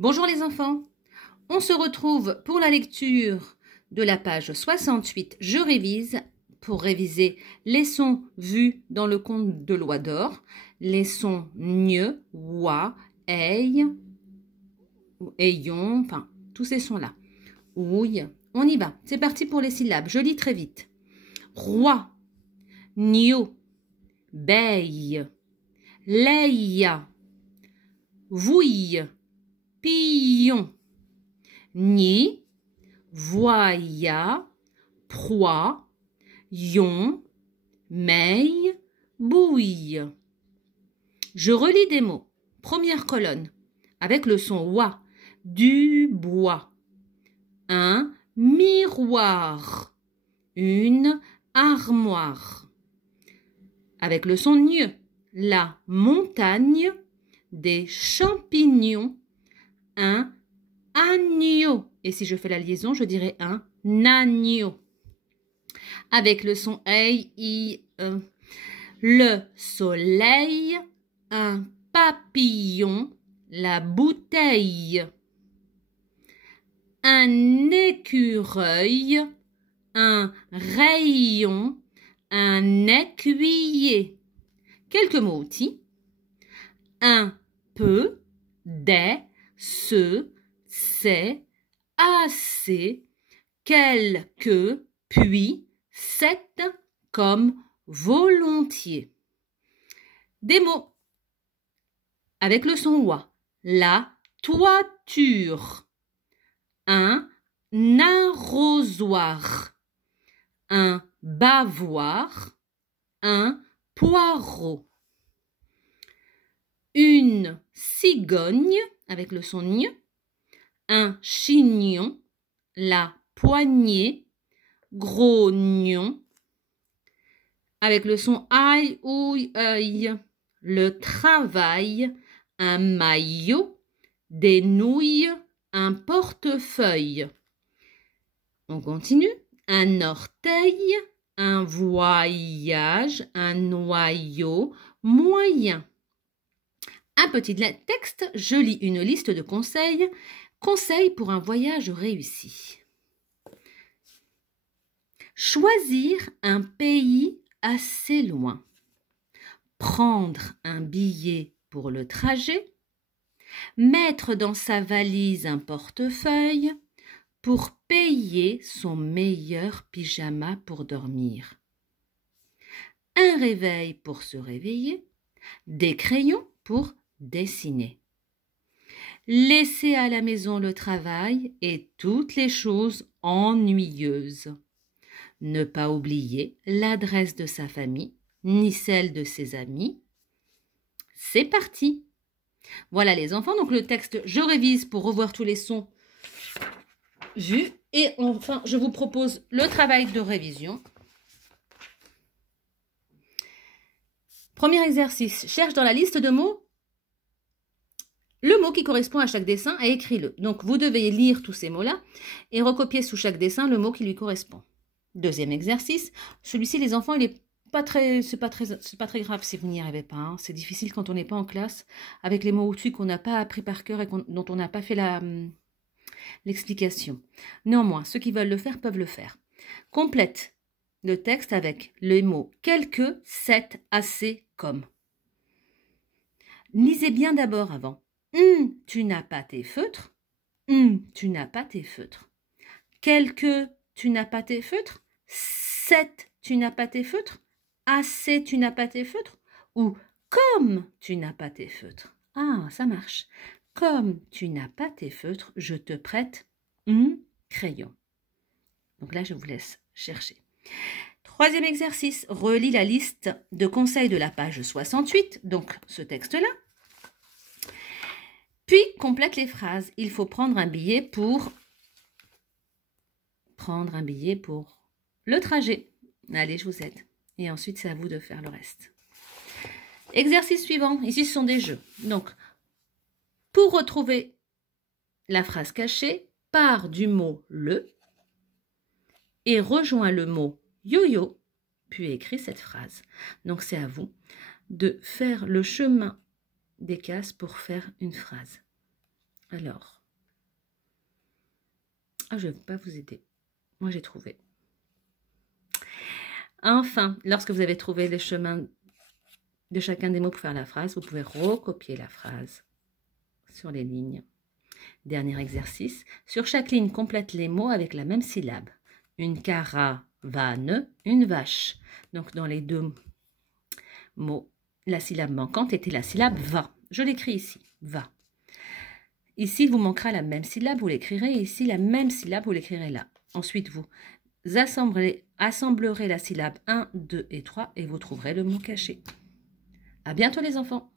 Bonjour les enfants, on se retrouve pour la lecture de la page 68. Je révise pour réviser les sons vus dans le conte de l'Oie d'Or, les sons gne, wa, ei, ayon, enfin tous ces sons-là. Ouille, on y va, c'est parti pour les syllabes, je lis très vite. Roi, nio, beille, leia, vouille, pillon, ni, voya, proie, yon, meille, bouille. Je relis des mots. Première colonne, avec le son wa, du bois, un miroir, une armoire. Avec le son gne, la montagne, des champignons, un agneau. Et si je fais la liaison, je dirais un agneau. Avec le son ei, i, le soleil, un papillon, la bouteille. Un écureuil, un rayon, un écuyer. Quelques mots outils. Un peu, des, ce, c'est, assez, quelque, puis, cette, comme, volontiers. Des mots avec le son oie. La toiture, un arrosoir, un bavoir, un poireau. Une cigogne, avec le son gne, un chignon, la poignée, grognon, avec le son aïe, ouille, œil, le travail, un maillot, des nouilles, un portefeuille. On continue, un orteil, un voyage, un noyau, moyen. Un petit texte, je lis une liste de conseils. Conseils pour un voyage réussi. Choisir un pays assez loin. Prendre un billet pour le trajet. Mettre dans sa valise un portefeuille pour payer son meilleur pyjama pour dormir. Un réveil pour se réveiller. Des crayons pour dessiner. Laisser à la maison le travail et toutes les choses ennuyeuses. Ne pas oublier l'adresse de sa famille, ni celle de ses amis. C'est parti! Voilà les enfants, donc le texte, je révise pour revoir tous les sons vus. Et enfin, je vous propose le travail de révision. Premier exercice, cherche dans la liste de mots le mot qui correspond à chaque dessin et écris-le. Donc, vous devez lire tous ces mots-là et recopier sous chaque dessin le mot qui lui correspond. Deuxième exercice, celui-ci, les enfants, il est pas très, c'est pas très grave si vous n'y arrivez pas. Hein. C'est difficile quand on n'est pas en classe avec les mots au-dessus qu'on n'a pas appris par cœur et dont on n'a pas fait l'explication. Néanmoins, ceux qui veulent le faire peuvent le faire. Complète le texte avec les mots quelque, cette, assez, comme. Lisez bien d'abord avant. Tu n'as pas tes feutres. Tu n'as pas tes feutres. Quelque, tu n'as pas tes feutres. Cette, tu n'as pas tes feutres. Assez, tu n'as pas tes feutres. Ou comme tu n'as pas tes feutres. Ah, ça marche. Comme tu n'as pas tes feutres, je te prête un crayon. Donc là, je vous laisse chercher. Troisième exercice, relis la liste de conseils de la page 68, donc ce texte-là. Puis, complète les phrases. Il faut prendre un billet pour le trajet. Allez, je vous aide. Et ensuite, c'est à vous de faire le reste. Exercice suivant. Ici, ce sont des jeux. Donc, pour retrouver la phrase cachée, pars du mot le et rejoins le mot yo-yo, puis écris cette phrase. Donc, c'est à vous de faire le chemin des cases pour faire une phrase. Alors, je ne vais pas vous aider. Moi, j'ai trouvé. Enfin, lorsque vous avez trouvé le chemin de chacun des mots pour faire la phrase, vous pouvez recopier la phrase sur les lignes. Dernier exercice. Sur chaque ligne, complète les mots avec la même syllabe. Une caravane, une vache. Donc, dans les deux mots, la syllabe manquante était la syllabe va. Je l'écris ici, va. Ici, il vous manquera la même syllabe, vous l'écrirez. Ici, la même syllabe, vous l'écrirez là. Ensuite, vous assemblerez la syllabe 1, 2 et 3 et vous trouverez le mot caché. À bientôt les enfants!